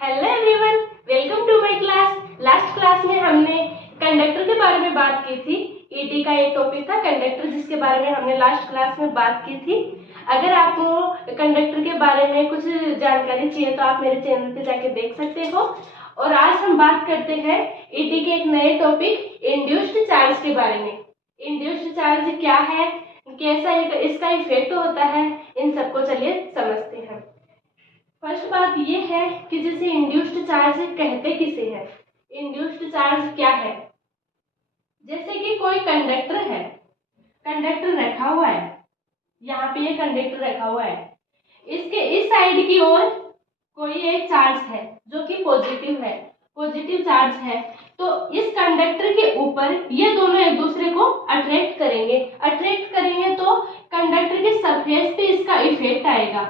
Hello everyone, welcome to my class. Last class में हमने conductor के बारे में बात की थी। ईटी का एक टॉपिक था कंडक्टर, जिसके बारे में हमने लास्ट क्लास में बात की थी। अगर आपको कंडक्टर के बारे में कुछ जानकारी चाहिए तो आप मेरे चैनल पे जाके देख सकते हो। और आज हम बात करते हैं ईटी के एक नए टॉपिक इंड्यूस्ड चार्ज के बारे में। इंड्यूस्ड चार्ज क्या है, कैसा इसका इफेक्ट होता है, इन सबको चलिए समझते हैं। फर्स्ट बात ये है कि जैसे इंड्यूस्ड चार्ज कहते किसे हैं। इंड्यूस्ड चार्ज क्या है? जैसे कि कोई कंडक्टर है, कंडक्टर रखा हुआ है, यहाँ पे ये कंडक्टर रखा हुआ है, इसके इस साइड की ओर कोई एक चार्ज है जो कि पॉजिटिव है, पॉजिटिव चार्ज है। तो इस कंडक्टर के ऊपर ये दोनों एक दूसरे को अट्रैक्ट करेंगे तो कंडक्टर के सरफेस पे इसका इफेक्ट आएगा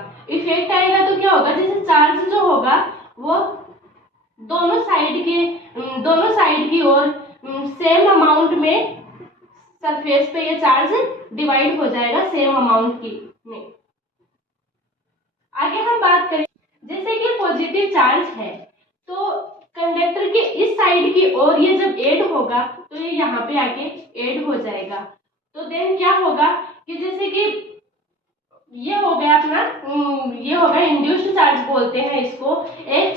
तो क्या होगा, जैसे चार्ज जो होगा वो दोनों साइड की ओर सेम अमाउंट में सरफेस पे ये चार्ज डिवाइड हो जाएगा सेम अमाउंट की में। आगे हम बात करें, जैसे कि पॉजिटिव चार्ज है तो कंडक्टर के इस साइड की ओर ये जब ऐड होगा तो ये यहाँ पे आके ऐड हो जाएगा। तो देन क्या होगा कि जैसे कि ये हो गया अपना, ये हो गया इंड्यूस्ड चार्ज बोलते हैं इसको। एक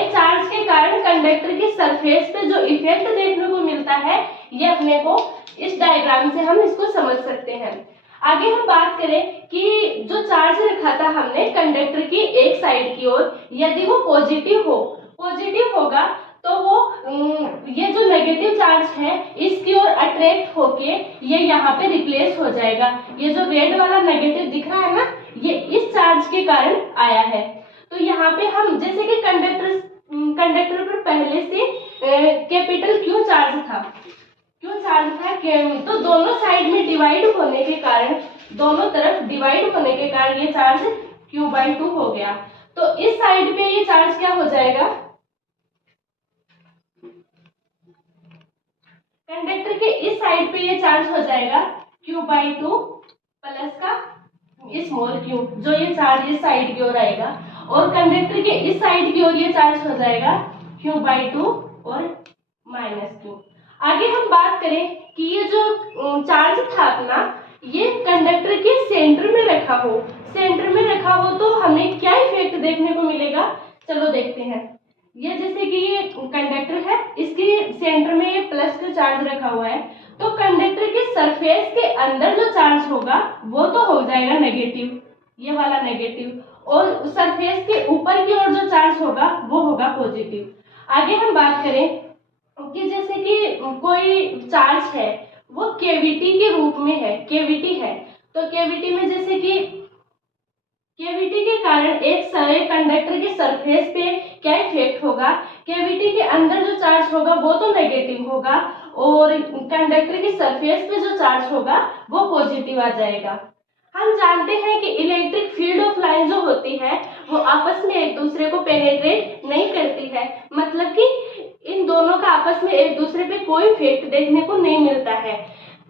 चार्ज के कारण कंडक्टर की सरफेस पे जो इफेक्ट देखने को मिलता है, ये अपने को इस डायग्राम से हम इसको समझ सकते हैं। आगे हम बात करें कि जो चार्ज रखा था हमने कंडक्टर की एक साइड की ओर, यदि वो पॉजिटिव होगा तो वो ये जो नेगेटिव चार्ज है इसकी ओर अट्रैक्ट होके ये यहाँ पे रिप्लेस हो जाएगा। ये जो रेड वाला नेगेटिव दिख रहा है ना, ये इस चार्ज के कारण आया है। तो यहाँ पे हम जैसे कि कंडक्टर पर पहले से कैपिटल क्यू चार्ज था, तो दोनों साइड में डिवाइड होने के कारण, दोनों तरफ डिवाइड होने के कारण ये चार्ज Q/2 हो गया। तो इस साइड पे ये चार्ज क्या हो जाएगा, कंडक्टर के इस साइड पे ये चार्ज हो जाएगा Q/2 प्लस का स्मॉल q, जो ये चार्ज इस साइड की ओर आएगा, और कंडक्टर के इस साइड की ओर ये चार्ज हो जाएगा Q/2 और -q। आगे हम बात करें कि ये जो चार्ज था अपना, ये कंडक्टर के सेंटर में रखा हो तो हमें क्या इफेक्ट देखने को मिलेगा, चलो देखते हैं। ये जैसे कि ये कंडक्टर है, इसके सेंटर में ये प्लस का चार्ज रखा हुआ है, तो कंडक्टर के सरफेस के अंदर जो चार्ज होगा वो तो हो जाएगा नेगेटिव, ये वाला नेगेटिव, और सरफेस के ऊपर की ओर जो चार्ज होगा वो होगा पॉजिटिव। आगे हम बात करें कि जैसे कि कोई चार्ज है वो केविटी के रूप में है, केविटी है, तो केविटी में जैसे कि केविटी के कारण एक कंडक्टर के सरफेस पे क्या इफेक्ट होगा, केविटी के अंदर जो चार्ज होगा वो तो नेगेटिव होगा और कंडक्टर के सरफेस पे जो चार्ज होगा वो पॉजिटिव आ जाएगा। हम जानते हैं कि इलेक्ट्रिक फील्ड ऑफ लाइन जो होती है वो आपस में एक दूसरे को पेनिट्रेट नहीं करती है, मतलब कि इन दोनों का आपस में एक दूसरे पे कोई इफेक्ट देखने को नहीं मिलता है,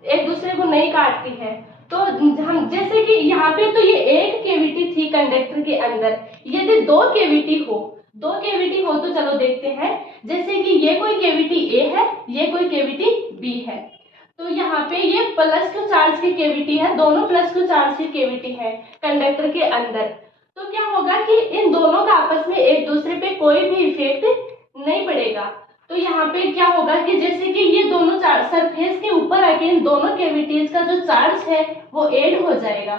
एक दूसरे को नहीं काटती है। तो हम जैसे कि यहाँ पे तो ये एक केविटी थी कंडक्टर के अंदर, यदि दो केविटी हो तो चलो देखते हैं। जैसे कि ये कोई केविटी ए है, ये कोई केविटी बी है, तो यहाँ पे ये प्लस क्यू चार्ज की केविटी है, दोनों प्लस क्यू चार्ज की केविटी है कंडक्टर के अंदर। तो क्या होगा कि इन दोनों का आपस में एक दूसरे पे कोई भी इफेक्ट नहीं पड़ेगा। तो यहाँ पे क्या होगा कि जैसे कि ये दोनों चार्ज सरफेस के ऊपर आके इन दोनों कैविटीज का जो चार्ज है वो ऐड हो जाएगा,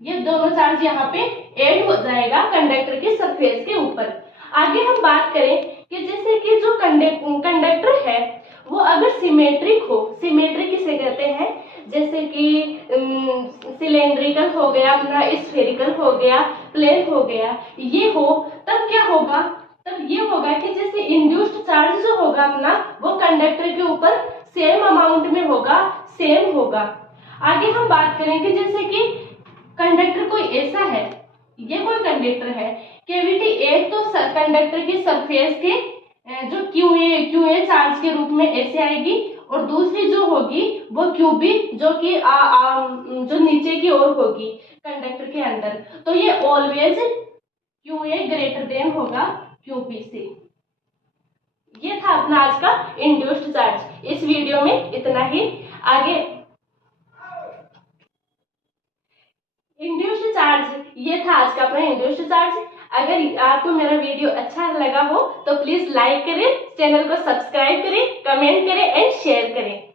ये दोनों चार्ज यहाँ पे ऐड हो जाएगा कंडक्टर के सरफेस के ऊपर। आगे हम बात करें कि जैसे कि जो कंडक्टर है वो अगर सिमेट्रिक हो, सिमेट्रिक किसे कहते हैं, जैसे कि सिलेंड्रिकल हो गया, अपना स्फेरिकल हो गया, प्लेन हो गया, ये हो, तब क्या होगा, तब ये होगा कि जैसे इंड्यूस्ड चार्ज जो होगा अपना वो कंडक्टर के ऊपर सेम अमाउंट में होगा, सेम होगा। आगे हम बात करेंगे जैसे कि कंडक्टर कोई ऐसा है, ये कोई कंडक्टर है, कैविटी एक तो कंडक्टर के सरफेस के जो क्यूए चार्ज के रूप में ऐसे आएगी, और दूसरी जो होगी वो क्यूबी जो कि जो नीचे की ओर होगी। कंडक्टर के अंदर। तो ये always Q A greater than होगा क्यू बी से। ये था अपना आज का इंड्यूस्ड चार्ज। इस वीडियो में इतना ही। आगे इंड्यूस्ड चार्ज, ये था आज का अपना इंड्यूस्ड चार्ज। अगर आपको मेरा वीडियो अच्छा लगा हो तो प्लीज लाइक करें, चैनल को सब्सक्राइब करें, कमेंट करें एंड शेयर करें।